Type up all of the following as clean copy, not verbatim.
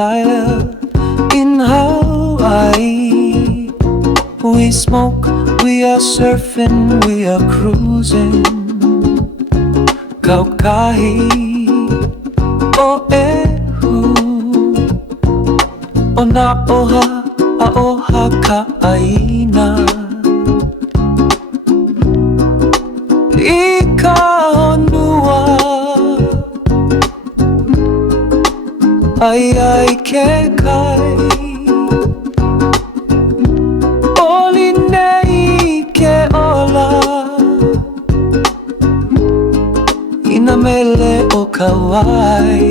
style in Hawaii. We smoke, we are surfing, we are cruising. Kaukahi o ehu o na oha a oha ka'aina. I ka honua ai ai ke kai oli nei ke ola ina mele o Kauai.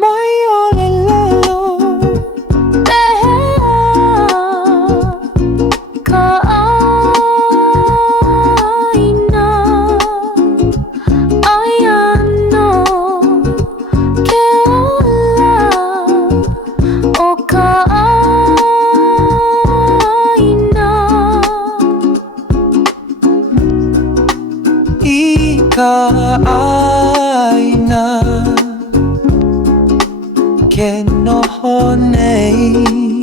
Mai ole lelo Ka'aina ke noho nei